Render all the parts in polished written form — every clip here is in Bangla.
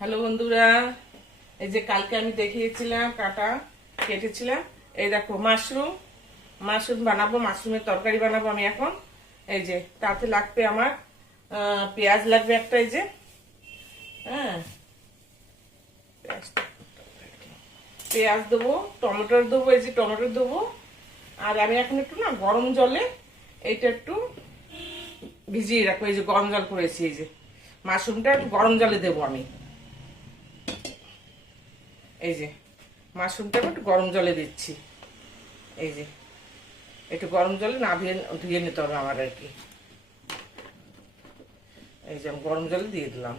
হ্যালো বন্ধুরা, এই যে কালকে আমি দেখিয়েছিলাম কেটেছিলাম। এই দেখো মাশরুম বানাবো, মাশরুমের তরকারি বানাবো আমি এখন। এই যে তাতে লাগবে আমার পেঁয়াজ লাগবে একটা, এই যে হ্যাঁ পেঁয়াজ দেবো, টমেটোর দেবো, এই যে টমেটো দেবো। আর আমি এখন একটু না গরম জলে এইটা একটু ভিজিয়ে রাখবো। এই যে গরম জল করেছি, এই যে মাশরুমটা একটু গরম জলে দেবো আমি। এই যে মাশরুমটা একটু গরম জলে দিচ্ছি। এই যে একটু গরম জলে না ধুয়ে নিতে হবে আমার আর কি। এই যে আমি গরম জলে দিয়ে দিলাম।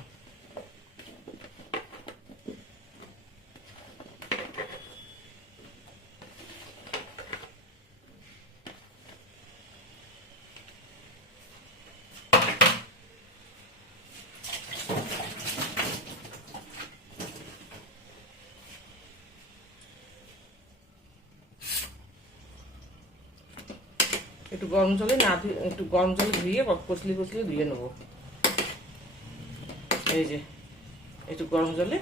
একটু গরম জলে না ধুয়ে, একটু গরম জলে ধুয়ে কচলি ধুয়ে নেবো। এই যে একটু গরম জলে,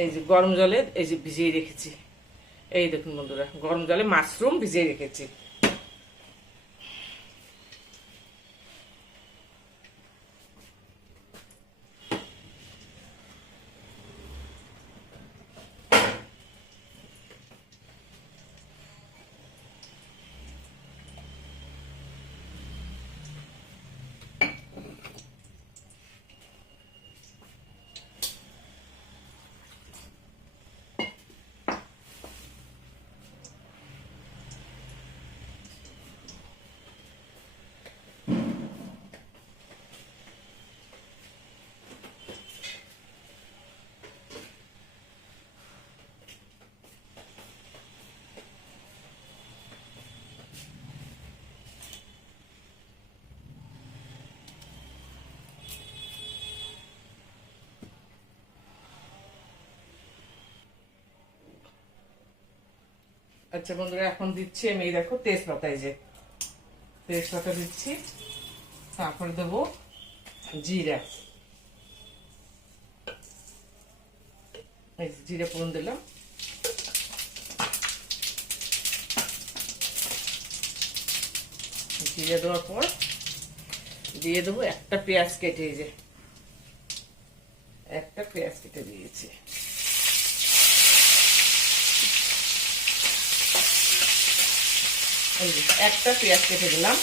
এই যে গরম জলে এই যে ভিজিয়ে রেখেছি। এই দেখুন বন্ধুরা, গরম জলে মাশরুম ভিজিয়ে রেখেছি। আচ্ছা বন্ধুরা, এখন দিচ্ছি আমি, এই দেখো তেজপাতা, এই যে তেজপাতা দিচ্ছি। তারপরে দেবো জিরা, এই যে জিরা ফোড়ন দিলাম। জিরে দেওয়ার পর দিয়ে দেবো একটা পেঁয়াজ কেটে, এই যে একটা পেঁয়াজ কেটে দিয়েছি। এই যে একটা পেঁয়াজ কেটে দিলাম।